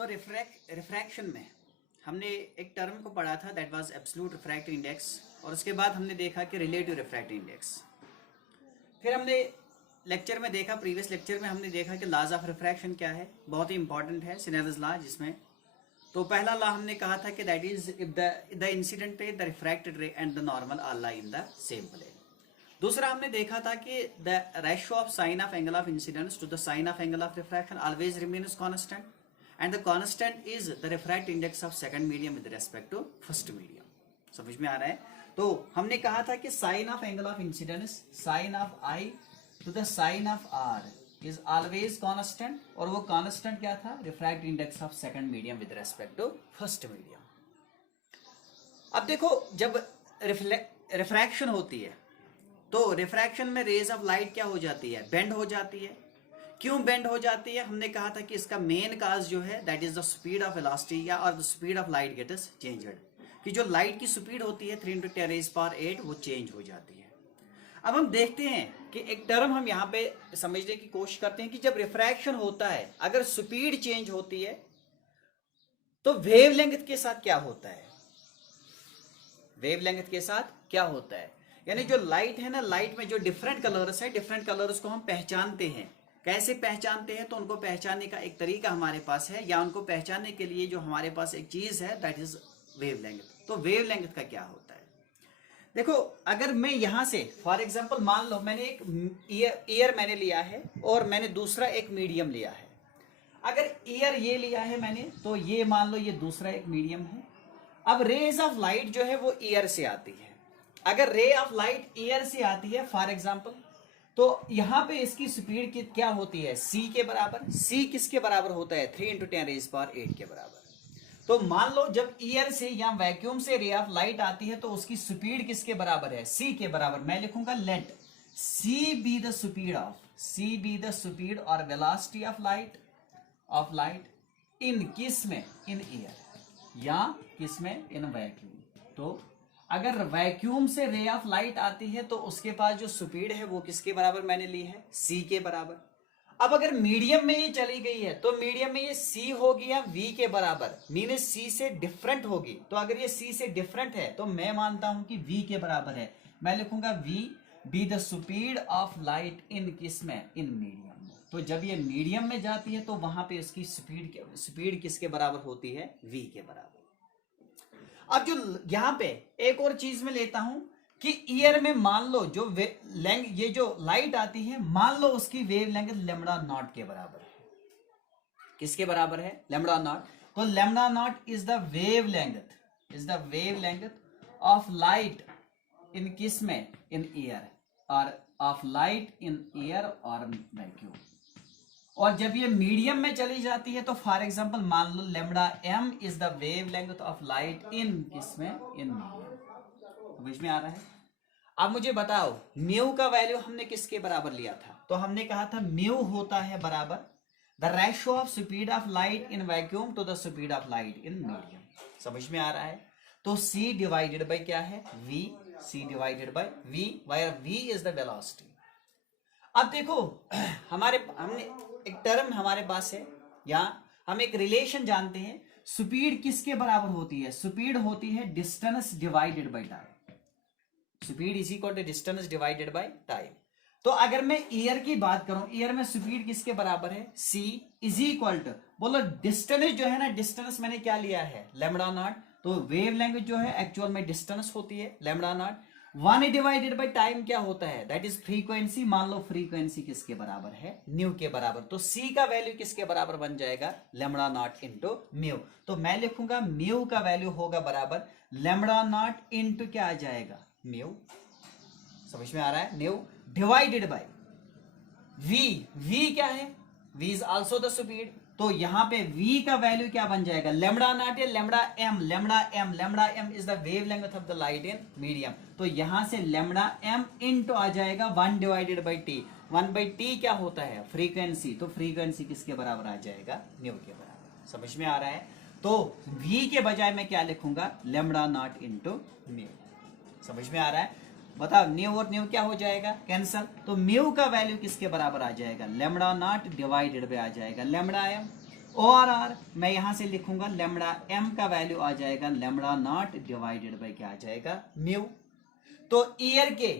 तो रिफ्रैक्शन में हमने एक टर्म को पढ़ा था, that was absolute refractive index, और उसके बाद हमने देखा कि रिलेटिव रिफ्रैक्टिव इंडेक्स। फिर हमने लेक्चर में देखा, प्रीवियस लेक्चर में हमने देखा कि लॉज ऑफ रिफ्रैक्शन क्या है, बहुत ही इंपॉर्टेंट है सिनेरियोस लॉ। जिसमें तो पहला लॉ हमने कहा था कि that is if the incident ray, the refracted ray and the normal are lie in the same plane. दूसरा हमने देखा था कि the ratio of sine of angle of incidence to the sine of angle of refraction always remains constant, and the constant is the refractive index of second medium with respect to first medium। समझ में आ रहा है? तो हमने कहा था कि sine of angle of incidence, sine of I to the sine of R is always constant, और वो कांस्टेंट क्या था? Refractive index of second medium with respect to first medium. अब देखो, जब रिफ्रैक्शन होती है तो रिफ्रैक्शन में रेज ऑफ लाइट क्या हो जाती है? बेंड हो जाती है। क्यों बेंड हो जाती है? हमने कहा था कि इसका मेन काज जो है that is the speed of velocity या और the speed of light gets changed, कि जो लाइट की स्पीड होती है 3 × 10⁸ वो चेंज हो जाती है। अब हम देखते हैं कि एक टर्म हम यहाँ पे समझने की कोशिश करते हैं कि जब रिफ्रैक्शन होता है, अगर स्पीड चेंज होती है तो वेवलेंथ के साथ क्या होता है? वेवलेंथ के साथ क्या होता है? यानी जो लाइट है ना, लाइट में जो डिफरेंट कलर्स है, डिफरेंट कलर्स को हम पहचानते हैं। कैसे पहचानते हैं? तो उनको पहचानने का एक तरीका हमारे पास है, या उनको पहचानने के लिए जो हमारे पास एक चीज है दैट इज वेवलेंथ। तो वेवलेंथ का क्या होता है? देखो, अगर मैं यहां से फॉर एग्जांपल मान लो मैंने एक ईयर मैंने लिया है और मैंने दूसरा एक मीडियम लिया है। अगर ईयर ये लिया है मैंने, तो ये मान लो ये दूसरा एक मीडियम है। अब रेज ऑफ लाइट जो है वो ईयर से आती है। अगर रे ऑफ लाइट ईयर से आती है फॉर एग्जांपल, तो यहां पे इसकी स्पीड की क्या होती है? c के बराबर। c किसके बराबर होता है? 3 × 10⁸ के बराबर। तो मान लो जब ईयर से या वैक्यूम से रे ऑफ लाइट आती है तो उसकी स्पीड किसके बराबर है? c के बराबर। मैं लिखूंगा let c be the speed और वेलोसिटी ऑफ लाइट इन किस में? इन ईयर, या किस में? In vacuum. तो अगर वैक्यूम से रे ऑफ लाइट आती है तो उसके पास जो स्पीड है वो किसके बराबर मैंने ली है? c के बराबर। अब अगर मीडियम में ये चली गई है तो मीडियम में ये c होगी या v के बराबर, मीन c से डिफरेंट होगी। तो अगर ये c से डिफरेंट है तो मैं मानता हूं कि v के बराबर है। मैं लिखूंगा v B the speed of light in किस में? इन मीडियम में। तो जब ये मीडियम में जाती है तो वहां पे उसकी स्पीड किसके बराबर होती है? v के बराबर। अब जो यहां पे एक और चीज में लेता हूं कि ईयर में मान लो जो ये जो लाइट आती है, मान लो उसकी वेवलेंथ लैम्डा नॉट के बराबर है। किसके बराबर है? Lambda naught. तो lambda naught is the wavelength of light in किस में? इन ईयर, और ऑफ लाइट इन ईयर और वैक्यूम। और जब ये मीडियम में चली जाती है तो फॉर एग्जांपल मान लो lambda m is the wavelength of light in किसमें? इन मीडियम। समझ में आ रहा है? अब मुझे बताओ, म्यू का वैल्यू हमने किसके बराबर लिया था? तो हमने कहा था म्यू होता है बराबर the ratio of speed of light in vacuum to the speed of light in medium. समझ में आ रहा है? तो c डिवाइडेड बाय क्या है? v। c divided by v, wire v is the velocity. अब देखो, हमने एक टर्म हमारे पास है, या हम एक रिलेशन जानते हैं। स्पीड किसके बराबर होती है? स्पीड होती है distance divided by time. Speed is equal to distance divided by time. तो अगर मैं ईयर की बात करूं, ईयर में स्पीड किसके बराबर है? c इज इक्वल टू, बोलो डिस्टेंस जो है ना, डिस्टेंस मैंने क्या लिया है? Lambda naught. तो वेवलेंथ जो है एक्चुअल में डिस्टेंस होती है lambda not. 1 divided by time क्या होता है? That is frequency. मान लो फ्रीक्वेंसी किसके बराबर है? न्यू के बराबर। तो c का वैल्यू किसके बराबर बन जाएगा? Lambda naught into mu. तो मैं लिखूंगा म्यू का वैल्यू होगा बराबर लैम्डा नॉट इंटू क्या आ जाएगा? म्यू। समझ में आ रहा है? म्यू डिवाइडेड बाय v क्या है? v is also the speed. तो यहां पे v का वैल्यू क्या बन जाएगा? लैम्डा नॉट या lambda m is the wavelength of the light in medium. तो यहां से लैम्डा m इनटू आ जाएगा 1 डिवाइडेड बाय t। 1/t क्या होता है? फ्रीक्वेंसी। तो फ्रीक्वेंसी किसके बराबर आ जाएगा? न्यू के बराबर। समझ में आ रहा है? तो v के बजाय मैं क्या लिखूंगा? Lambda naught into mu. समझ में आ रहा है? बताओ, न्यू और न्यू क्या हो जाएगा? कैंसल। तो म्यू का वैल्यू किसके बराबर आ जाएगा? लैम्डा नॉट डिवाइडेड बाय आ जाएगा लैम्डा m। और आर मैं यहां से लिखूंगा लेमड़ा एम का वैल्यू आ जाएगा लेमड़ा नॉट डिवाइडेड बाय क्या आ जाएगा म्यू। तो ईयर के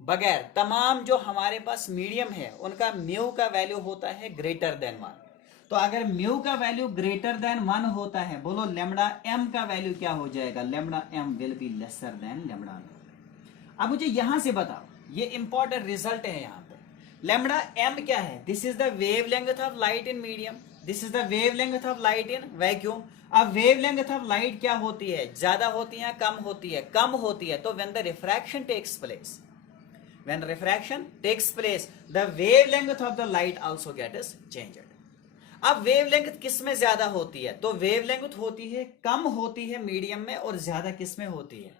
बगैर तमाम जो हमारे पास मीडियम है उनका म्यू का वैल्यू होता है ग्रेटर देन 1। तो अगर म्यू का वैल्यू ग्रेटर देन 1 होता है, बोलो लेमड़ा एम का वैल्यू क्या हो जाएगा, lambda M will be lesser than lambda naught. अब मुझे यहां से बताओ, ये इंपॉर्टेंट रिजल्ट है यहां पे। लेमड़ा एम क्या है, this is the wavelength of light in medium, this is the wavelength of light in vacuum. अब वेवलेंथ ऑफ लाइट क्या होती है, ज्यादा होती है कम होती है, कम होती है। तो when the refraction takes place, when refraction takes place the wavelength of the light also gets changed। अब वेवलेंथ किस में ज्यादा होती है, तो वेवलेंथ होती है कम होती है मीडियम में, और ज्यादा किस में होती है,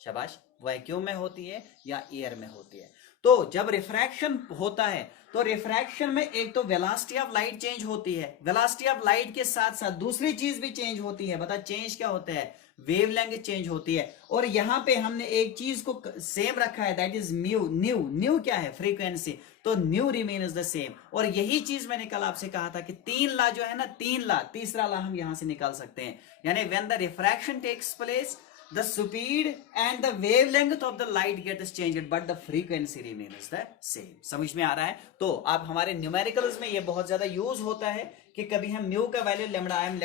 शाबाश, वैक्यूम में होती है या एयर में होती है। तो जब रिफ्रैक्शन होता है तो रिफ्रैक्शन में एक तो वेलोसिटी ऑफ लाइट चेंज होती है, वेलोसिटी ऑफ लाइट के साथ साथ दूसरी चीज भी चेंज होती है। बता चेंज क्या होता है, वेवलेंथ चेंज होती है। और यहां पे हमने एक चीज को सेम रखा है, that is mu. New new क्या है, फ्रीक्वेंसी, तो न्यू रिमेन्स द सेम। और यही चीज मैंने कल आपसे कहा था कि 3 ला जो है ना, 3 ला, तीसरा ला हम यहां से निकाल सकते हैं, यानी when the refraction takes place the speed and the wavelength of the light gets changed but the frequency remains the same। समझ में आ रहा है। तो अब हमारे न्यूमेरिकल्स में ये बहुत ज्यादा यूज होता है कि कभी हम म्यू का value lambda M,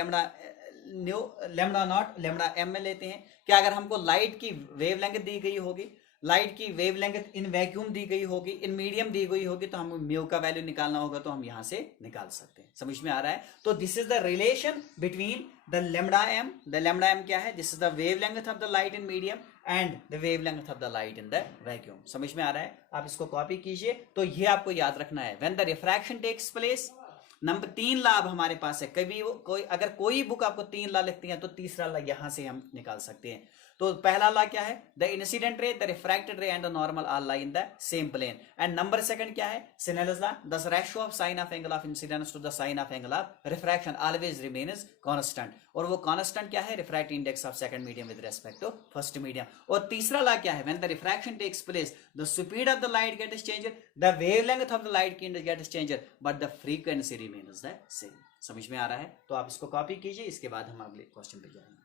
lambda naught, lambda M में लेते हैं कि अगर हमको लाइट की वेवलेंथ दी गई होगी, लाइट की वेवलेंथ इन वैक्यूम दी गई होगी, इन मीडियम दी गई होगी, तो हम म्यू का वैल्यू निकालना होगा तो हम यहां से निकाल सकते हैं। समझ में आ रहा है। तो this is the relation between the lambda M, the lambda M क्या है, this is the wavelength of the light in medium and the wavelength of the light in the vacuum. समझ में आ रहा है। आप इसको कॉपी कीजिए। तो ये आपको याद रखना है, when the refraction takes place, number 3 law अब हमारे पास है। कभी कोई अगर कोई बुक आपको 3 ला लिखती है तो तीसरा ला यहां से हम निकाल सकते हैं। तो पहला ला क्या है, the incident ray, the refracted ray and the normal are lie in the same plane. And number second क्या है, Snell's law, the ratio of sin of angle of incidence to the sin of angle of refraction always remains constant। और वो constant क्या है, refractive index of second medium with respect to first medium. और तीसरा law क्या है, when the refraction takes place the speed of the light gets changed, the wavelength of the light gets changed but the frequency remains the same. समझ में आ रहा है। तो आप इसको कॉपी कीजिए, इसके बाद हम अगले क्वेश्चन पे जाएंगे।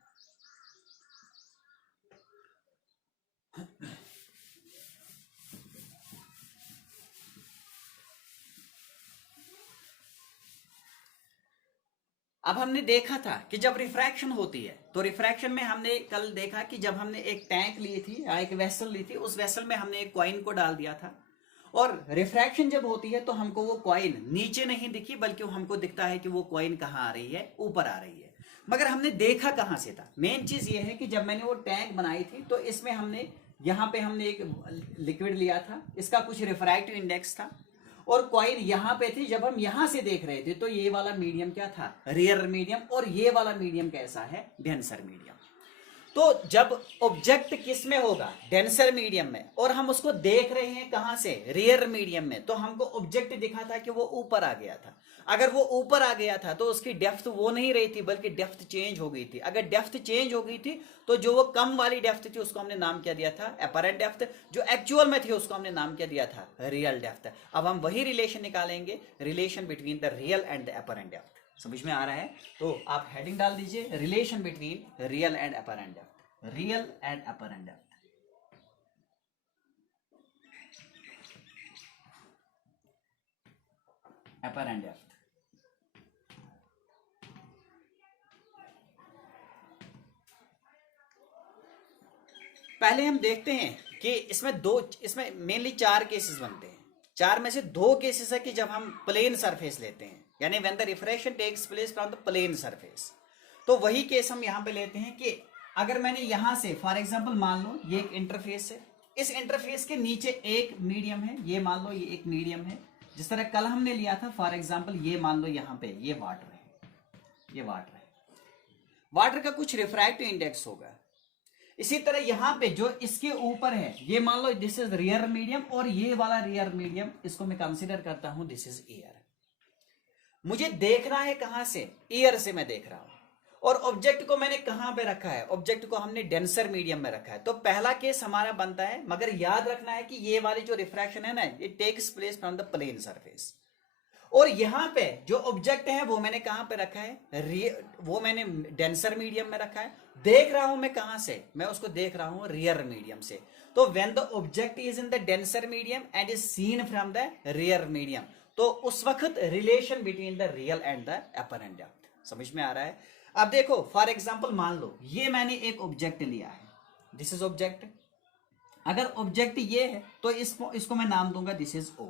अब हमने देखा था कि जब रिफ्रैक्शन होती है तो रिफ्रैक्शन में हमने कल देखा कि जब हमने एक टैंक ली थी या एक वेसल ली थी, उस वेसल में हमने एक कॉइन को डाल दिया था, और रिफ्रैक्शन जब होती है तो हमको वो कॉइन नीचे नहीं दिखी, बल्कि हमको दिखता है कि वो कॉइन कहाँ आ रही है, ऊपर आ रही है। मगर हमने देखा कहाँ से था, मेन चीज ये है कि जब मैंने वो टैंक बनाई थी तो इसमें हमने यहाँ पे हमने एक लिक्विड लिया था, इसका कुछ रिफ्रैक्टिव इंडेक्स था, और कॉइन यहां पे थी। जब हम यहां से देख रहे थे तो ये वाला मीडियम क्या था, रियर मीडियम, और ये वाला मीडियम कैसा है, डेंसर मीडियम। तो जब ऑब्जेक्ट किस में होगा, डेंसर मीडियम में, और हम उसको देख रहे हैं कहां से, रियर मीडियम में, तो हमको ऑब्जेक्ट दिखा था कि वो ऊपर आ गया था। अगर वो ऊपर आ गया था तो उसकी डेप्थ वो नहीं रही थी, बल्कि डेप्थ चेंज हो गई थी। अगर डेप्थ चेंज हो गई थी तो जो वो कम वाली डेप्थ थी उसको हमने नाम क्या दिया था, अपरेंट डेप्थ। जो एक्चुअल में थी उसको हमने नाम क्या दिया था, रियल डेप्थ। अब हम वही रिलेशन निकालेंगे, relation between the real and the apparent depth. समझ में आ रहा है। तो आप हेडिंग डाल दीजिए, relation between real and apparent depth, real and apparent depth. Apparent depth. पहले हम देखते हैं कि इसमें मेनली 4 केसेस बनते हैं। 4 में से 2 केसेस है कि जब हम प्लेन सरफेस लेते हैं, यानी when the refraction takes place from the plane surface. तो वही केस हम यहां पे लेते हैं कि अगर मैंने यहां से फॉर एग्जांपल मान लो ये एक इंटरफेस है, इस इंटरफेस के नीचे एक मीडियम है, ये मान लो ये एक मीडियम है, जिस तरह कल हमने लिया था। फॉर एग्जांपल ये मान लो यहां पे ये वाटर है, ये वाटर है, वाटर का कुछ रिफ्रैक्टिव इंडेक्स होगा। इसी तरह यहां पे जो इसके ऊपर है, ये मान लो दिस इज रियर मीडियम, और ये वाला रियर मीडियम इसको मैं कंसीडर करता हूं दिस इज एयर। मुझे देखना है कहां से, एयर से मैं देख रहा हूं, और ऑब्जेक्ट को मैंने कहां पे रखा है, ऑब्जेक्ट को हमने डेंसर मीडियम में रखा है। तो पहला केस हमारा बनता है, मगर याद रखना है कि ये वाली जो रिफ्रैक्शन है ना, it takes place from the plane surface, और यहाँ पे जो ऑब्जेक्ट है वो मैंने कहां पे रखा है, वो मैंने डेंसर मीडियम में रखा है। देख रहा हूं मैं कहां से, मैं उसको देख रहा हूं रियर मीडियम से। तो when the object is in the denser medium and is seen from the rear medium, तो उस वक्त relation between the real and the apparent depth. समझ में आ रहा है? अब देखो फॉर एग्जाम्पल मान लो ये मैंने एक ऑब्जेक्ट लिया है, दिस इज ऑब्जेक्ट। अगर ऑब्जेक्ट ये है तो इसको मैं नाम दूंगा दिस इज ओ।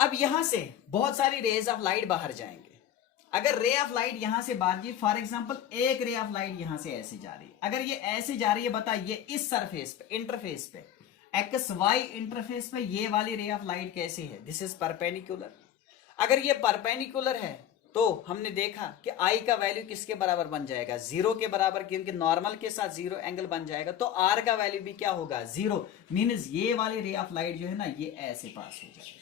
अब यहां से बहुत सारी रेज ऑफ लाइट बाहर जाएंगे। अगर रे ऑफ लाइट यहां से बाहर जी, फॉर एग्जांपल एक रे ऑफ लाइट यहां से ऐसे जा रही है, अगर ये ऐसे जा रही है, बताइए इस सरफेस पे, इंटरफेस पे, एक्स वाई इंटरफेस पे ये वाली रे ऑफ लाइट कैसी है, दिस इज परपेंडिकुलर। अगर ये परपेंडिकुलर है तो हमने देखा कि आई का वैल्यू किसके बराबर बन जाएगा, जीरो के बराबर, क्योंकि नॉर्मल के साथ जीरो एंगल बन जाएगा। तो आर का वैल्यू भी क्या होगा, जीरो। मीन्स ये वाली रे ऑफ लाइट जो है ना ये ऐसे पास हो जाएगी।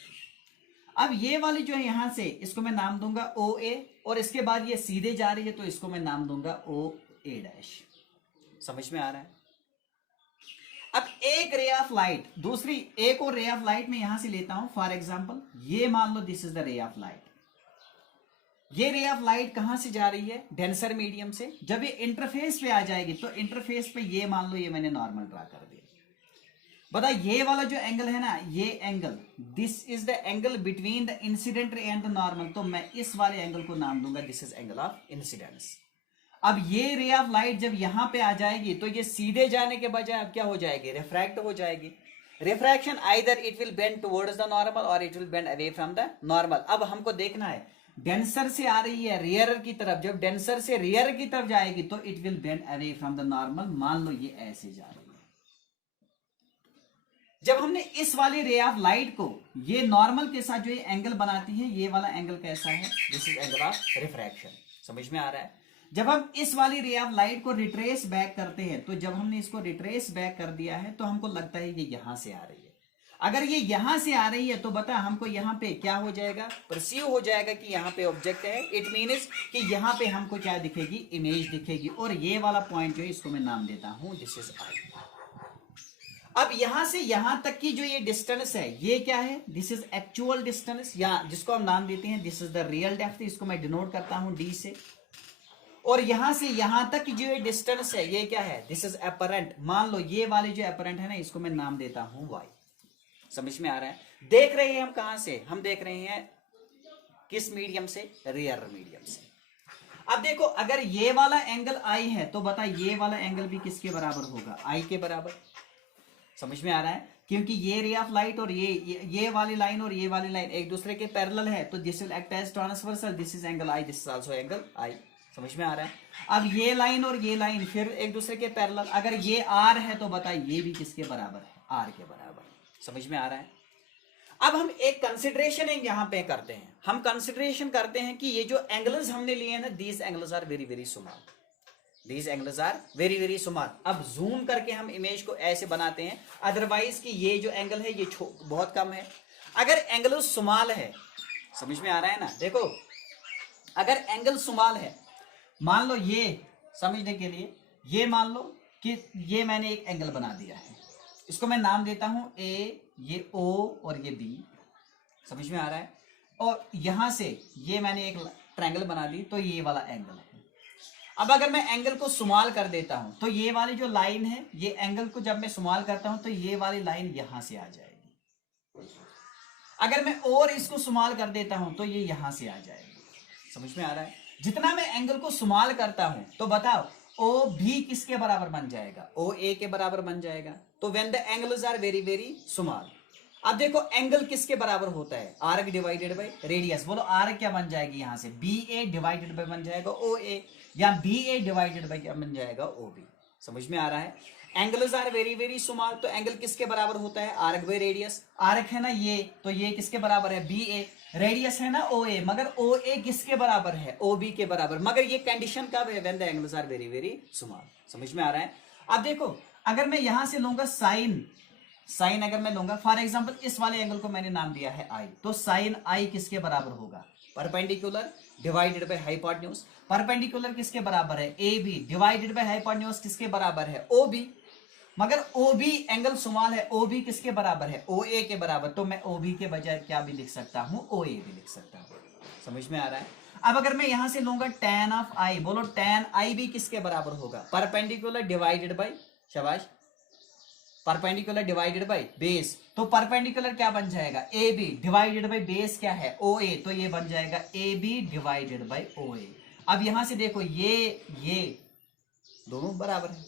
अब ये वाली जो है यहां से, इसको मैं नाम दूंगा ओ ए, और इसके बाद ये सीधे जा रही है तो इसको मैं नाम दूंगा ओ ए डैश। समझ में आ रहा है? अब एक रे ऑफ लाइट, दूसरी एक और रे ऑफ लाइट मैं यहां से लेता हूं। फॉर एग्जांपल ये मान लो this is the ray of light. ये रे ऑफ लाइट कहां से जा रही है, डेंसर मीडियम से। जब ये इंटरफेस पे आ जाएगी तो इंटरफेस पे ये मान लो ये मैंने नॉर्मल ड्रा कर दिया। बता ये वाला जो एंगल है ना, ये angle, this is the angle between the incident रे एंड द नॉर्मल। तो मैं इस वाले एंगल को नाम दूंगा this is angle of incidence. अब ये रे ऑफ लाइट जब यहां पे आ जाएगी तो ये सीधे जाने के बजाय अब क्या हो जाएगी, रिफ्रैक्ट हो जाएगी। Refraction either it will bend towards the normal और it will bend away from the normal. अब हमको देखना है डेंसर से आ रही है रियर की तरफ, जब डेंसर से रियर की तरफ जाएगी तो it will bend away from the normal. मान लो ये ऐसे जा रही है। जब हमने इस वाली रे ऑफ लाइट को ये नॉर्मल के साथ जो ये एंगल बनाती है, ये वाला एंगल कैसा है, this is angle of refraction. समझ में आ रहा है? जब हम इस वाली रे ऑफ लाइट को रिट्रेस बैक करते हैं, तो जब हमने इसको रिट्रेस बैक कर दिया है तो हमको लगता है ये यहां से आ रही है। अगर ये यहां से आ रही है तो बता हमको यहां पे क्या हो जाएगा, परसीव हो जाएगा कि यहां पे ऑब्जेक्ट है। इट मीन्स कि यहां पे हमको क्या दिखेगी, इमेज दिखेगी। और ये वाला पॉइंट जो है इसको मैं नाम देता हूं दिस इज आई। अब यहां से यहां तक की जो ये डिस्टेंस है ये क्या है, दिस इज एक्चुअल डिस्टेंस, या जिसको हम नाम देते हैं this is the real depth. इसको मैं डिनोट करता हूं डी से। और यहां से यहां तक की जो ये डिस्टेंस है ये क्या है, दिस इज अपरेंट। मान लो ये वाली जो अपरेंट है ना, इसको मैं नाम देता हूं वाई। समझ में आ रहा है? देख रहे हैं हम कहां से, हम देख रहे हैं किस मीडियम से, रियर मीडियम से। अब देखो अगर ये वाला एंगल आई है तो बता ये वाला एंगल भी किसके बराबर होगा, आई के बराबर। समझ में आ रहा है? क्योंकि ये रे ऑफ लाइट और ये वाली लाइन और ये वाली लाइन एक दूसरे के पैरेलल है, तो this will act as transversal. This is angle I, this is also angle I. समझ में आ रहा है? अब ये लाइन और ये लाइन फिर एक दूसरे के पैरेलल। अगर ये आर है तो बता ये भी किसके बराबर है, आर के बराबर। समझ में आ रहा है? अब हम एक कंसिडरेशन यहां पे करते हैं। हम कंसिडरेशन करते हैं कि ये जो एंगल्स हमने लिए हैं ना, these angles are very very small. These angles are very very small। अब जूम करके हम इमेज को ऐसे बनाते हैं, अदरवाइज कि ये जो एंगल है ये बहुत कम है। अगर एंगल स्मॉल है, समझ में आ रहा है ना, देखो अगर एंगल स्मॉल है, मान लो ये समझने के लिए, ये मान लो कि ये मैंने एक एंगल बना दिया है, इसको मैं नाम देता हूं ए, ये ओ और ये बी। समझ में आ रहा है? और यहां से ये मैंने एक ट्रायंगल बना दी, तो ये वाला एंगल है। अब अगर मैं एंगल को स्मॉल कर देता हूं तो ये वाली जो लाइन है, ये एंगल को जब मैं स्मॉल करता हूं तो ये वाली लाइन यहां से आ जाएगी। अगर मैं और इसको स्मॉल कर देता हूं तो ये यहां से आ जाएगी। समझ में आ रहा है? जितना मैं एंगल को स्मॉल करता हूं तो बताओ ओ भी किसके बराबर बन जाएगा, ओ ए के बराबर बन जाएगा। तो when the angles are very very small. अब देखो एंगल किसके बराबर होता है, आर्क डिवाइडेड बाय रेडियस। बोलो आर्क क्या बन जाएगी, यहां से बी ए डिवाइडेड बाय बन जाएगा ओ ए, या बी ए डिवाइडेड बाय क्या बन जाएगा, ओ बी। समझ में आ रहा है? Angles are very very small. तो एंगल किसके बराबर होता है, आर्क बाय रेडियस। आर्क है ना ये, तो ये किसके बराबर है, बी ए। रेडियस है ना ओ ए, मगर ओ ए किसके बराबर है, ओ बी के बराबर। मगर ये कंडीशन कब है, when the angles are very very small. समझ में आ रहा है? अब देखो अगर मैं यहां से लूंगा साइन अगर मैं लूंगा, फॉर एग्जांपल इस वाले एंगल को मैंने नाम दिया है आई, तो साइन आई किसके बराबर होगा, perpendicular divided by hypotenuse. Perpendicular किसके बराबर है, A B, divided by hypotenuse किसके बराबर है, ओ बी। मगर ओ बी एंगल स्मॉल है, ओ बी किसके बराबर है, ओ ए के बराबर, तो मैं ओ बी के बजाय क्या भी लिख सकता हूं, ओ ए भी लिख सकता हूं। समझ में आ रहा है। अब अगर मैं यहां से लूंगा tan ऑफ आई, बोलो tan आई भी किसके बराबर होगा, परपेंडिकुलर डिवाइडेड बाई, शाबाश, परपेंडिकुलर डिवाइडेड बाई बेस, तो परपेंडिकुलर क्या बन जाएगा, A B divided by base क्या है, ओ ए, तो ये बन जाएगा A B divided by O A. अब यहां से देखो ये दोनों बराबर है।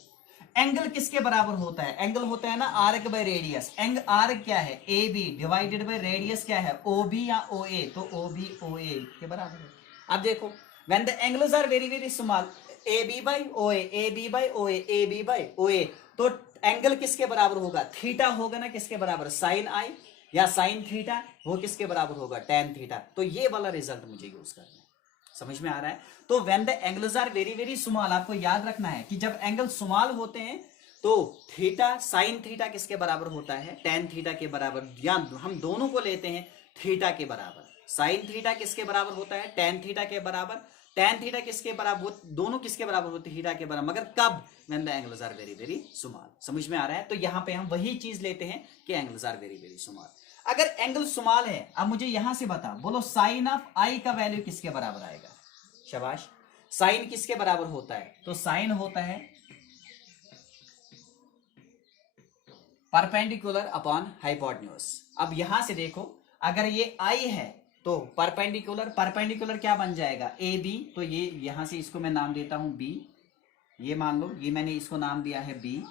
एंगल किसके बराबर होता है, एंगल होता है ना आर्क बाय रेडियस, आर्क क्या है, A B divided by radius क्या है, ओ बी या ओ ए, तो ओ बी ओ ए के बराबर है। अब देखो when the angles are very very small, A B by O A B by O A B by O A, तो एंगल किसके बराबर होगा, थीटा होगा ना, किसके बराबर, साइन आई या साइन थीटा, वो किसके बराबर होगा, टेन थीटा। तो ये वाला रिजल्ट मुझे यूज करना है। समझ में आ रहा है। तो when the angles are very very small, आपको याद रखना है कि जब एंगल स्मॉल होते हैं तो थीटा, साइन थीटा किसके बराबर होता है, टेन थीटा के बराबर, या हम दोनों को लेते हैं थीटा के बराबर। साइन थीटा किसके बराबर होता है, टेन थीटा के बराबर, टेन थीटा किसके बराबर, दोनों किसके बराबर होते हैं, थीटा के बराबर, मगर कब, when the angles are very very small. समझ में आ रहा है। तो यहां पे हम वही चीज लेते हैं कि angles are very very small. अगर एंगल स्मॉल है, अब मुझे यहां से बता, बोलो साइन ऑफ आई का वैल्यू किसके बराबर आएगा, शाबाश, साइन किसके बराबर होता है, तो साइन होता है परपेंडिकुलर अपॉन हाइपोटेन्यूज। अब यहां से देखो, अगर ये आई है तो परपेंडिकुलर क्या बन जाएगा, ए बी, तो ये यहां से इसको मैं नाम देता हूं बी, ये मान लो ये मैंने इसको नाम दिया है बी,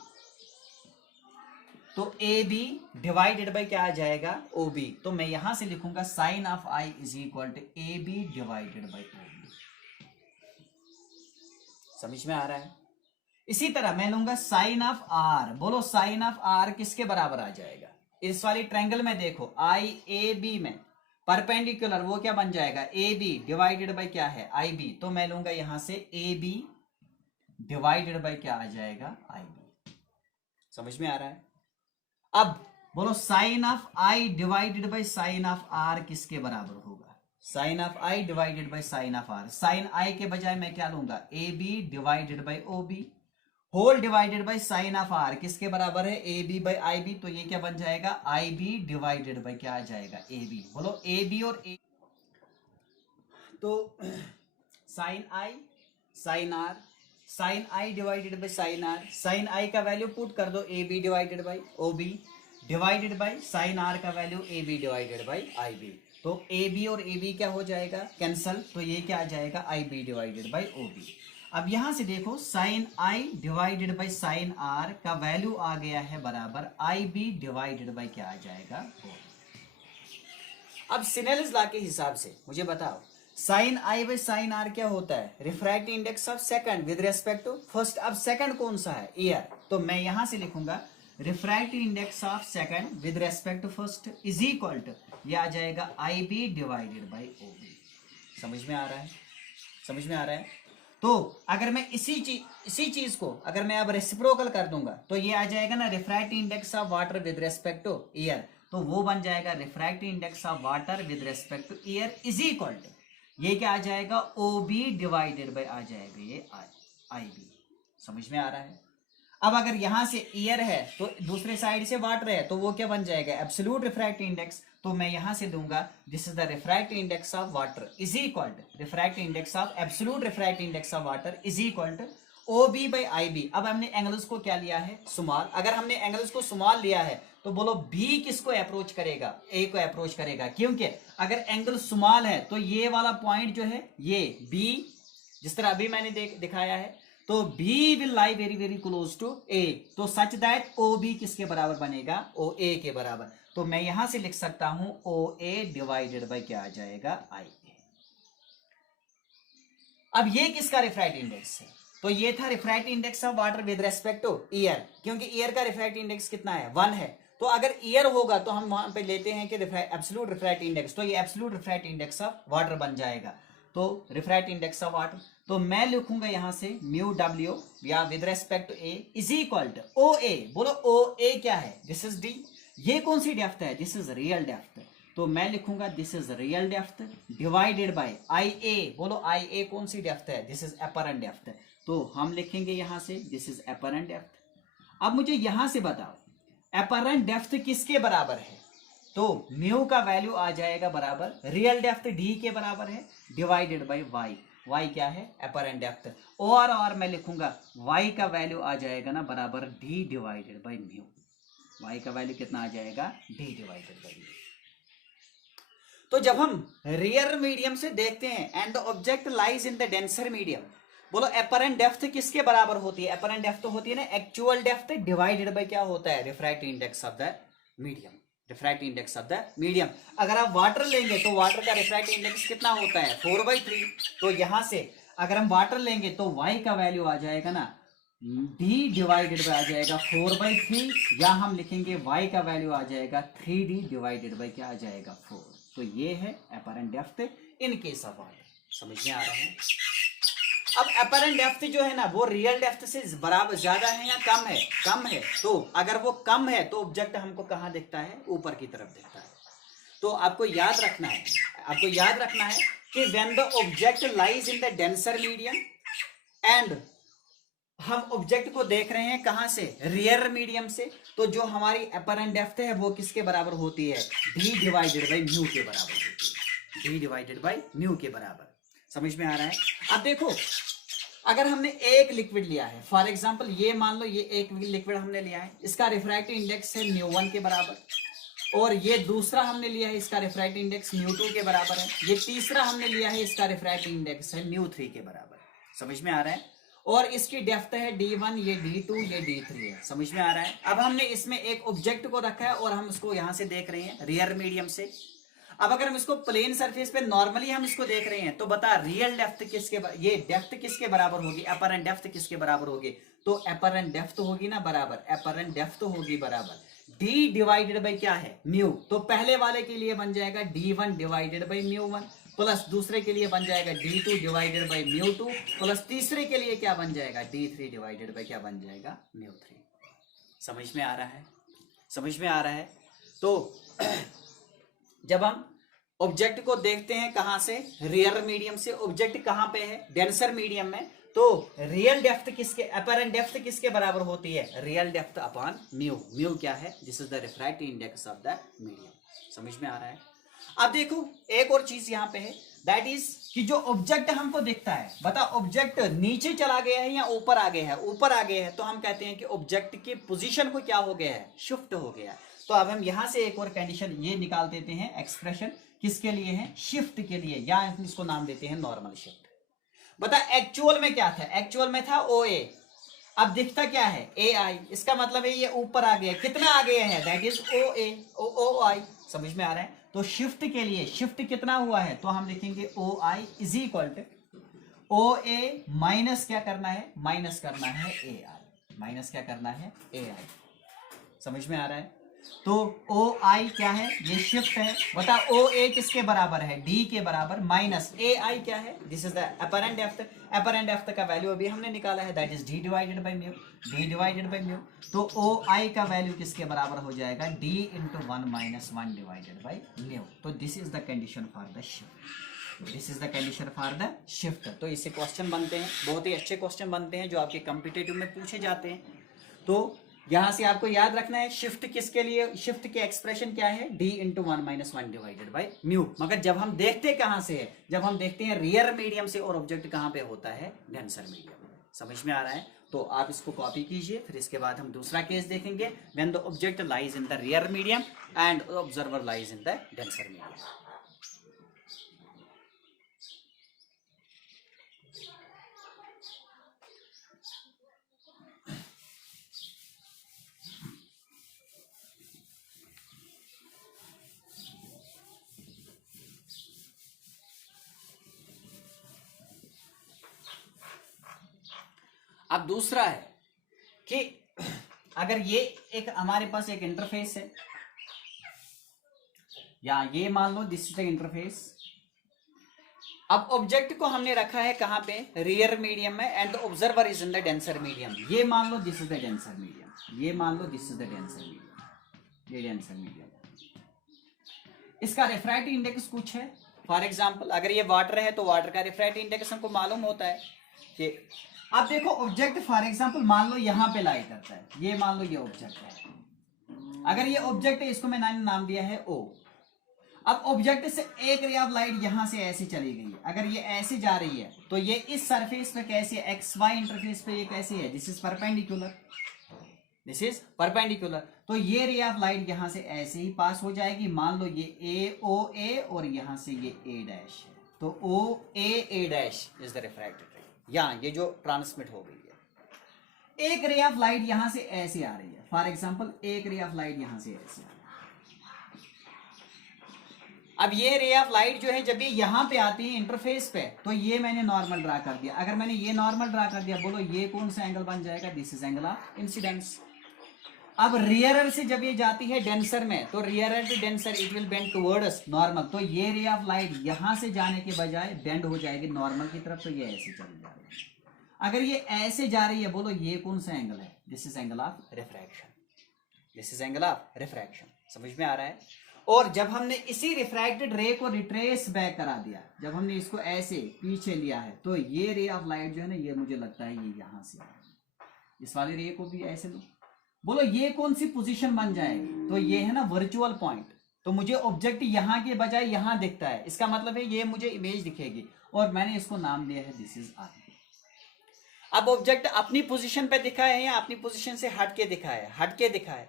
तो ए बी डिवाइडेड बाई क्या आ जाएगा, ओ बी, तो मैं यहां से लिखूंगा sine of I is equal to A B divided by O B. समझ में आ रहा है। इसी तरह मैं लूंगा साइन ऑफ आर, बोलो साइन ऑफ आर किसके बराबर आ जाएगा, इस वाली ट्रायंगल में देखो आई ए बी में परपेंडिकुलर वो क्या बन जाएगा, ए बी डिवाइडेड बाई क्या है, आई बी, तो मैं लूंगा यहां से ए बी डिवाइडेड बाई क्या आ जाएगा, आई बी। समझ में आ रहा है। अब बोलो sine of I divided by sine of R किसके बराबर होगा, sine of I divided by sine of R, sine I के बजाय मैं क्या लूंगा, A B divided by O B whole divided by sine of R किसके बराबर है, A B by I B, तो ये क्या बन जाएगा, आई बी डिवाइडेड बाई क्या आ जाएगा, ए बी। बोलो ए बी और ए, तो sine I sine R, sine I divided by sine R, sine I का वैल्यू पुट कर दो A B divided by O B divided by sine R का value A B divided by I B, तो A B और A B क्या हो जाएगा, cancel, तो ये क्या आ जाएगा, I B divided by O B. अब यहां से देखो sine I divided by sine R का वैल्यू आ गया है बराबर आई बी डिवाइडेड बाई क्या आ जाएगा, ओ बी। अब सिनेलिस लॉ के हिसाब से मुझे बताओ, sine I by sine R क्या होता है, refractive index of second with respect to first. अब सेकंड कौन सा है, ईयर, तो मैं यहां से लिखूंगा refractive index of second with respect to first is equal to ये आ जाएगा I B divided by O B. समझ में आ रहा है, समझ में आ रहा है। तो अगर मैं इसी चीज को अगर मैं अब रेसिप्रोकल कर दूंगा तो ये आ जाएगा ना refractive index of water with respect to air, तो वो बन जाएगा refractive index of water with respect to air is equal to ये क्या आ जाएगा, ओ बी डिवाइडेड बाई आ जाएगा ये आई बी। समझ में आ रहा है। अब अगर यहां से ईयर है तो दूसरे साइड से वाटर है, तो वो क्या बन जाएगा, एब्सोल्यूट रिफ्रैक्टिव इंडेक्स, तो मैं यहां से दूंगा this is the refractive index of water is equal to refractive index of absolute refractive index of water is equal to O B by I B. अब हमने एंगल्स को क्या लिया है, स्मॉल, अगर हमने एंगल्स को स्मॉल लिया है तो बोलो बी किसको अप्रोच करेगा, ए को अप्रोच करेगा, क्योंकि अगर एंगल स्मॉल है तो ये वाला पॉइंट जो है ये बी, जिस तरह अभी मैंने दिखाया है, तो B will lie very very close to A, तो सच दैट ओ बी किसके बराबर बनेगा, ओ ए के बराबर। तो मैं यहां से लिख सकता हूं ओ ए डिवाइडेड बाई क्या आ जाएगा, आई ए। अब ये किसका रिफ्रैक्टिव इंडेक्स है, तो ये था refractive index of water with respect to year, क्योंकि ईयर का रिफ्रैक्टिव इंडेक्स कितना है, 1 है, तो अगर ईयर होगा तो हम वहां पे लेते हैं कि एब्सोल्यूट रिफ्रैक्टिव इंडेक्स, तो ये absolute refractive index of water बन जाएगा, तो रिफ्रैक्टिव इंडेक्स ऑफ वाटर, तो मैं लिखूंगा यहां से म्यू डब्ल्यू या with respect to A is equal to O A, बोलो ओ ए क्या है, दिस इज डी, ये कौन सी डेप्थ है, दिस इज रियल डेप्थ, तो मैं लिखूंगा this is real depth divided by I A, बोलो आई ए कौन सी डेप्थ है, दिस इज अपरेंट डेप्थ, तो हम लिखेंगे यहां से दिस इज अपरेंट डेप्थ। अब मुझे यहां से बताओ अपरेंट डेप्थ किसके बराबर है, तो म्यू का वैल्यू आ जाएगा बराबर रियल डेप्थ डी के बराबर है डिवाइडेड बाय वाई। वाई क्या है, अपरेंट डेप्थ, और मैं लिखूंगा वाई का वैल्यू आ जाएगा ना बराबर D divided by mu. Y का वैल्यू कितना आ जाएगा, डी डिवाइडेड बाय म्यू। तो जब हम रियर मीडियम से देखते हैं and the object lies in the denser medium, बोलो अपरेंट डेप्थ किसके बराबर होती है, अपरेंट डेप्थ होती है ना एक्चुअल डेप्थ डिवाइडेड बाय क्या होता है, refractive index of the medium. Refractive index of the medium, अगर आप वाटर लेंगे तो वाटर का रिफ्रैक्टिव इंडेक्स कितना होता है 4/3। तो यहां से अगर हम वाटर लेंगे तो y का वैल्यू आ जाएगा ना d डिवाइडेड बाय आ जाएगा 4/3, या हम लिखेंगे y का वैल्यू आ जाएगा 3d डिवाइडेड बाय क्या आ जाएगा 4। तो ये है apparent depth in case of water. समझ में आ रहा है। अब अपरेंट डेप्थ जो है ना वो रियल डेप्थ से बराबर ज्यादा है या कम है, कम है। तो अगर वो कम है तो ऑब्जेक्ट हमको कहाँ दिखता है, ऊपर की तरफ दिखता है। तो आपको याद रखना है, आपको याद रखना है कि when the object lies in the denser medium and हम ऑब्जेक्ट को देख रहे हैं कहां से, रियर मीडियम से, तो जो हमारी अपरेंट डेप्थ है वो किसके बराबर होती है, डी डिवाइडेड बाई म्यू के बराबर होती है, डी डिवाइडेड बाई म्यू के बराबर। समझ में आ रहा है। अब देखो अगर हमने एक लिक्विड लिया है, फॉर एग्जांपल ये मान लो ये एक लिक्विड हमने लिया है, इसका रिफ्रैक्टिव इंडेक्स है μ1 के बराबर, और ये दूसरा हमने लिया है इसका रिफ्रैक्टिव इंडेक्स μ2 के बराबर है, ये तीसरा हमने लिया है इसका रिफ्रैक्टिव इंडेक्स है μ3 के बराबर। समझ में आ रहा है। और इसकी डेप्थ है d1, ये d2, ये d3 है। समझ में आ रहा है। अब हमने इसमें एक ऑब्जेक्ट को रखा है और हम इसको यहां से देख रहे हैं रियर मीडियम से। अब अगर हम इसको प्लेन सरफेस पे नॉर्मली हम इसको देख रहे हैं तो बता रियल डेप्थ किसके, ये डेप्थ किसके बराबर होगी, अपरेंट डेप्थ किसके बराबर होगी, तो अपरेंट डेप्थ होगी ना बराबर, अपरेंट डेप्थ होगी बराबर d डिवाइडेड बाई क्या है म्यू। तो पहले वाले के लिए बन जाएगा d1 डिवाइडेड बाई μ1, प्लस दूसरे के लिए बन जाएगा d2 डिवाइडेड बाई μ2, प्लस तीसरे के लिए क्या बन जाएगा d3 डिवाइडेड बाई क्या बन जाएगा μ3। समझ में आ रहा है, समझ में आ रहा है। तो जब हम ऑब्जेक्ट को देखते हैं कहां से, रियर मीडियम से, ऑब्जेक्ट कहां पे है, डेंसर मीडियम में, तो रियल डेप्थ किसके, अपरेंट डेप्थ किसके बराबर होती है, real depth upon mu. Mu क्या है, this is the refractive index of the medium. समझ में आ रहा है। अब देखो एक और चीज यहां पे है, दैट इज कि जो ऑब्जेक्ट हमको दिखता है, बता ऑब्जेक्ट नीचे चला गया है या ऊपर आ गया है, ऊपर आ गया है, तो हम कहते हैं कि ऑब्जेक्ट की पोजीशन को क्या हो गया है, शिफ्ट हो गया। तो अब हम यहां से एक और कंडीशन ये निकाल देते हैं, एक्सप्रेशन किसके लिए है, शिफ्ट के लिए, या इसको नाम देते हैं नॉर्मल शिफ्ट। बता एक्चुअल में क्या था, एक्चुअल में था OA, अब दिखता क्या है AI, इसका मतलब है ये ऊपर आ गया, कितना आ गया है, दैट इज OI। समझ में आ रहा है। तो शिफ्ट के लिए शिफ्ट कितना हुआ है, तो हम लिखेंगे OI is equal to OA minus क्या करना है, माइनस करना है AI, माइनस क्या करना है AI। समझ में आ रहा है। तो OI क्या है, ये शिफ्ट है। बता OA किसके बराबर है, D के बराबर, माइनस AI क्या है, this is the apparent depth. Apparent depth का वैल्यू अभी हमने निकाला है, that is D divided by mu, D divided by mu. तो OI का वैल्यू किसके बराबर हो जाएगा, D into 1 minus 1 divided by mu. तो this is the condition for the shift, this is the condition for the shift. तो इससे question बनते हैं, बहुत ही अच्छे क्वेश्चन बनते हैं जो आपके कॉम्पिटिटिव में पूछे जाते हैं। तो यहां से आपको याद रखना है शिफ्ट किसके लिए, शिफ्ट के एक्सप्रेशन क्या है, d into 1 minus 1 divided by mu. मगर जब हम देखते कहां से है, जब हम देखते हैं रियर मीडियम से, और ऑब्जेक्ट कहां पे होता है, डेंसर मीडियम। समझ में आ रहा है। तो आप इसको कॉपी कीजिए, फिर इसके बाद हम दूसरा केस देखेंगे, when the object lies in the rear medium and observer lies in the denser medium. अब दूसरा है कि अगर ये एक हमारे पास एक इंटरफेस है, या ये मान लो दिस इज द इंटरफेस। अब ऑब्जेक्ट को हमने रखा है कहां पे, रियर मीडियम में, and the observer is in the denser medium. ये मान लो this is the denser medium, ये मान लो this is the denser medium, ये डेंसर मीडियम। इसका रिफ्रैक्टिव इंडेक्स कुछ है, फॉर एग्जांपल अगर ये वाटर है तो वाटर का रिफ्रैक्टिव इंडेक्स हमको मालूम होता है कि अब देखो ऑब्जेक्ट फॉर एग्जांपल मान लो यहाँ पे लाई करता है, ये मान लो ये ऑब्जेक्ट है, अगर ये ऑब्जेक्ट है इसको मैंने नाम दिया है O। अब ऑब्जेक्ट से एक रे ऑफ लाइट यहां से ऐसे चली गई है, अगर ये ऐसे जा रही है तो ये इस सरफेस पे कैसी है, एक्स वाई इंटरफेस पे ये कैसी है, this is perpendicular, this is perpendicular. तो ये रे ऑफ लाइट यहां से ऐसे ही पास हो जाएगी, मान लो ये ए ओ ए और यहां से ये ए डैश है, तो O A dash is the refracted ray, यहां ये जो ट्रांसमिट हो गई है। एक रे ऑफ लाइट यहां से ऐसे आ रही है, फॉर एग्जांपल एक रे ऑफ लाइट यहां से ऐसे आ रही है। अब ये रे ऑफ लाइट जो है जब ये यहां पे आती है इंटरफेस पे, तो ये मैंने नॉर्मल ड्रा कर दिया, अगर मैंने ये नॉर्मल ड्रा कर दिया, बोलो ये कौन सा एंगल बन जाएगा, this is angle of incidence. अब रियरर से जब ये जाती है डेंसर में, तो rarer to denser it will bend towards normal, तो ये रे ऑफ लाइट यहां से जाने के बजाय बेंड हो जाएगी नॉर्मल की तरफ, तो ये ऐसे चली जा रही है। अगर ये ऐसे जा रही है, बोलो ये कौन सा एंगल है, this is angle of refraction, this is angle of refraction. समझ में आ रहा है। और जब हमने इसी रिफ्रैक्टेड रे को रिट्रेस बैक करा दिया, जब हमने इसको ऐसे पीछे लिया है, तो ये रे ऑफ लाइट जो है ना, ये मुझे लगता है ये यहां से इस वाले रे को भी ऐसे लो, बोलो ये कौन सी पोजीशन बन जाएगी, तो ये है ना वर्चुअल पॉइंट, तो मुझे ऑब्जेक्ट यहां के बजाय यहां दिखता है, इसका मतलब है ये मुझे इमेज दिखेगी, और मैंने इसको नाम दिया है दिस इज आई। अब ऑब्जेक्ट अपनी पोजीशन पे दिखा है या अपनी पोजीशन से हट के दिखा है, हट के दिखा है,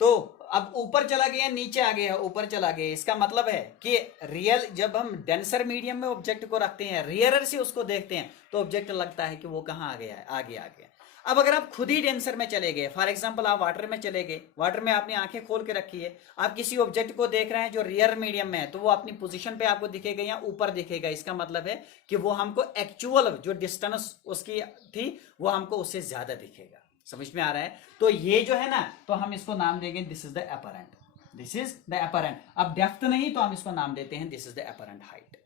तो अब ऊपर चला गया नीचे आ गया, ऊपर चला गया, इसका मतलब है कि रियल जब हम डेंसर मीडियम में ऑब्जेक्ट को रखते हैं, रियरर से उसको देखते हैं, तो ऑब्जेक्ट लगता है कि वो कहाँ आ गया है, आगे आ गया। अब अगर आप खुद ही डेंसर में चले गए, फॉर एग्जांपल आप वाटर में चले गए, वाटर में आपने आंखें खोल के रखी है, आप किसी ऑब्जेक्ट को देख रहे हैं जो रियर मीडियम में है, तो वो अपनी पोजीशन पे आपको दिखेगा या ऊपर दिखेगा, इसका मतलब है कि वो हमको एक्चुअल जो डिस्टेंस उसकी थी वो हमको उससे ज्यादा दिखेगा। समझ में आ रहा है। तो ये जो है ना, तो हम इसको नाम देंगे this is the apparent, this is the apparent. अब डेप्थ नहीं तो हम इसको नाम देते हैं this is the apparent height.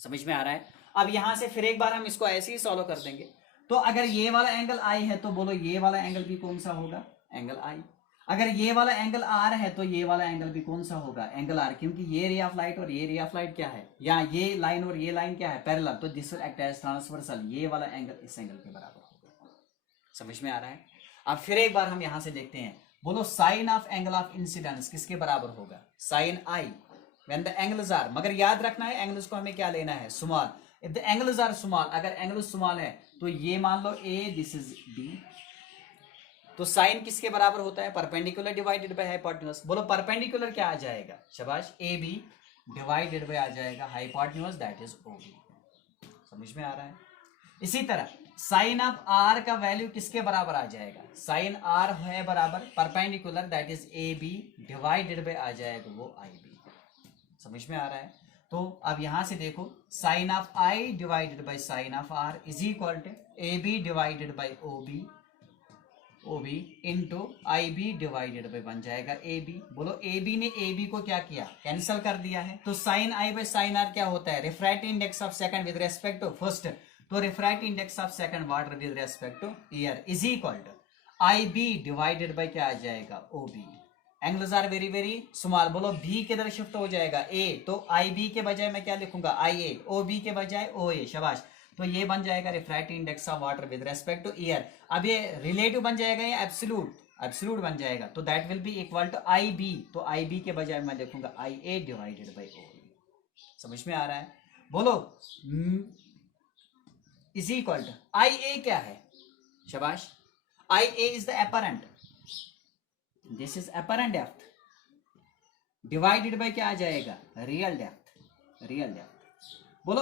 समझ में आ रहा है। अब यहां से फिर एक बार हम इसको ऐसे ही सॉल्व कर देंगे, तो अगर ये वाला एंगल आई है, तो बोलो ये वाला एंगल भी कौन सा होगा, एंगल आई। अगर ये वाला एंगल आर है, तो ये वाला एंगल भी कौन सा होगा, एंगल आर, क्योंकि ये रे ऑफ लाइट और ये रे ऑफ लाइट क्या है, या ये लाइन और ये लाइन क्या है, पैरेलल, तो this will act as transversal, ये वाला एंगल इस एंगल के बराबर होगा। समझ में आ रहा है। अब फिर एक बार हम यहां से देखते हैं, बोलो sine of angle of incidence किसके बराबर होगा, sine I when the angles are, मगर याद रखना है एंगल्स को हमें क्या लेना है, small. If the angles are small, अगर एंगल स्मॉल है तो ये मान लो ए, दिस इज बी, तो साइन किसके बराबर होता है, परपेंडिकुलर डिवाइडेड बाय हाइपोटेन्यूज। बोलो परपेंडिकुलर क्या आ जाएगा, शाबाश, ए बी डिवाइडेड बाय आ जाएगा hypotenuse, that is O B. समझ में आ रहा है। इसी तरह साइन ऑफ आर का वैल्यू किसके बराबर आ जाएगा, साइन आर है बराबर perpendicular, that is A B divided by आ जाएगा वो आई बी। समझ में आ रहा है। तो अब यहां से देखो, sine of I divided by sine of R is equal to A B divided by O B into I B divided by बन जाएगा ए बी। बोलो ए बी ने ए बी को क्या किया, कैंसिल कर दिया है, तो sine I by sine R क्या होता है, refractive index of second with respect to first, तो refractive index of second water with respect to air is equal to I B divided by क्या आ जाएगा O B. Angles are very very small, बोलो B के इधर shift हो जाएगा ए, तो आई बी के बजाय मैं क्या लिखूंगा आई ए, ओ बी के बजाय ओ ए, शाबाश। तो ये बन जाएगा refractive index of water with respect to year. अब ये रिलेटिव बन जाएगा या एब्सोल्यूट बन जाएगा, तो that will be equal to I B, तो आई बी के बजाय मैं लिखूंगा I A divided by O B. समझ में आ रहा है। बोलो is equal to I A क्या है, शाबाश, I A is the apparent, this is apparent depth divided by क्या आ जाएगा, रियल डेप्थ। बोलो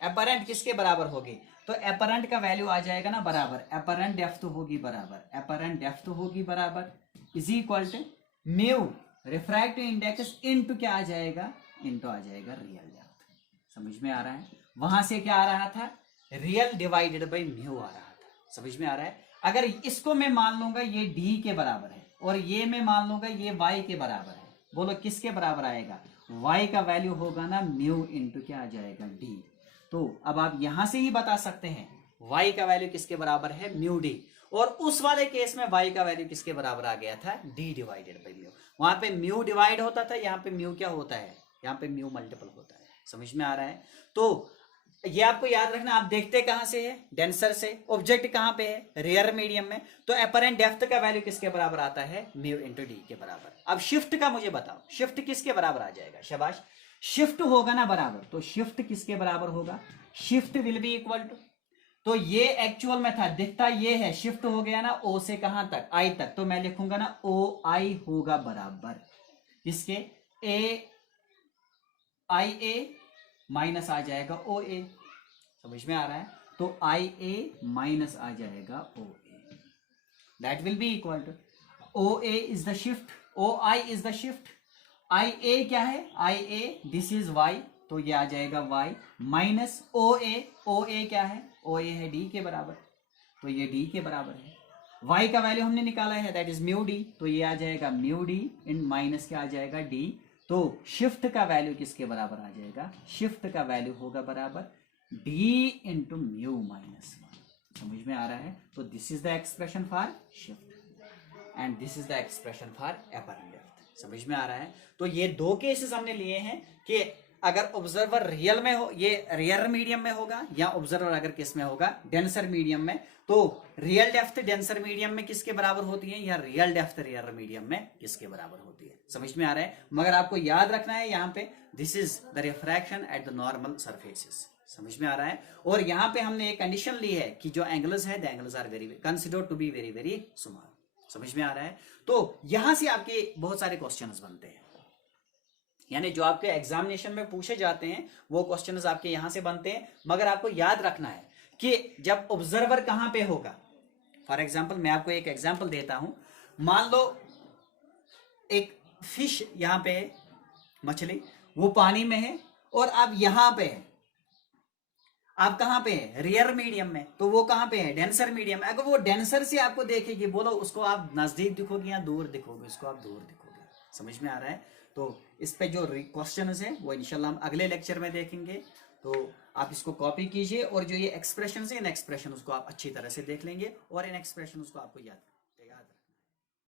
अपरेंट किसके बराबर होगी, तो अपरेंट का वैल्यू आ जाएगा ना बराबर, अपरेंट डेप्थ होगी बराबर is equal to mu refractive index into क्या आ जाएगा, इनटू आ जाएगा रियल डेप्थ। समझ में आ रहा है। वहां से क्या आ रहा था, रियल डिवाइडेड बाय म्यू आ रहा था। समझ में आ रहा है। अगर इसको मैं मान लूंगा ये डी के बराबर है और ये मैं मान लूंगा ये वाई के बराबर है, बोलो किसके बराबर आएगा, वाई का वैल्यू होगा ना म्यू इंटू क्या आ जाएगा डी। तो अब आप यहां से ही बता सकते हैं वाई का वैल्यू किसके बराबर है, म्यू डी। और उस वाले केस में वाई का वैल्यू किसके बराबर आ गया था, डी डिवाइडेड बाई म्यू। वहां पे म्यू डिवाइड होता था, यहाँ पे म्यू क्या होता है, यहाँ पे म्यू मल्टीपल होता है। समझ में आ रहा है। तो ये आपको याद रखना, आप देखते कहां से है, डेंसर से, ऑब्जेक्ट कहां पे है, रेयर मीडियम में, तो अपरेंट डेप्थ का वैल्यू किसके बराबर आता है, म्यू इंटू डी के बराबर। अब शिफ्ट का मुझे बताओ, शिफ्ट किसके बराबर आ जाएगा, शाबाश, शिफ्ट होगा ना बराबर, तो शिफ्ट किसके बराबर होगा, shift will be equal to, तो ये एक्चुअल में था, दिखता ये है, शिफ्ट हो गया ना ओ से कहां तक, आई तक, तो मैं लिखूंगा ना ओ आई होगा बराबर किसके, ए आई ए माइनस आ जाएगा ओ ए, समझ में आ रहा है, तो आई ए माइनस आ जाएगा O A, that will be equal to O A is the shift, O I is the shift, I A क्या है, I A this is Y, तो ये आ जाएगा वाई माइनस ओ ए क्या है, ओ ए है डी के बराबर, तो ये डी के बराबर है, वाई का वैल्यू हमने निकाला है दैट इज म्यू डी, तो ये आ जाएगा म्यू डी इन माइनस क्या आ जाएगा डी, तो शिफ्ट का वैल्यू किसके बराबर आ जाएगा, शिफ्ट का वैल्यू होगा बराबर D into mu minus one, समझ में आ रहा है, तो this is the expression for shift and this is the expression for apparent depth, समझ में आ रहा है। तो ये दो केसेस हमने लिए हैं कि अगर ऑब्जर्वर रियल में हो, ये रियल मीडियम में होगा, या ऑब्जर्वर अगर किस में होगा, डेंसर मीडियम में, तो रियल डेप्थ डेंसर मीडियम में किसके बराबर होती है, या रियल डेप्थ रियल मीडियम में किसके बराबर होती है, समझ में आ रहा है। मगर आपको याद रखना है यहाँ पे this is the refraction at the normal surfaces, समझ में आ रहा है। और यहाँ पे हमने एक कंडीशन ली है कि जो एंगल्स है the angles are very considered to be very very small, समझ में आ रहा है। तो यहां से आपके बहुत सारे क्वेश्चंस बनते हैं, यानी जो आपके एग्जामिनेशन में पूछे जाते हैं वो क्वेश्चंस आपके यहां से बनते हैं, मगर आपको याद रखना है कि जब ऑब्जर्वर कहां पे होगा, फॉर एग्जांपल मैं आपको एक एग्जांपल देता हूं, मान लो एक फिश यहां पे है, मछली वो पानी में है और आप यहां पे है, आप कहां पे है, रियर मीडियम में, तो वो कहां पे है, डेंसर मीडियम में। अगर वो डेंसर से आपको देखेगी, बोलो उसको आप नजदीक दिखोगे या दूर दिखोगे, उसको आप दूर दिखोगे, समझ में आ रहा है। तो इस पे जो क्वेश्चन है वो इंशाल्लाह हम अगले लेक्चर में देखेंगे, तो आप इसको कॉपी कीजिए और जो ये एक्सप्रेशन है इन एक्सप्रेशन उसको आप अच्छी तरह से देख लेंगे और इन एक्सप्रेशन को आपको याद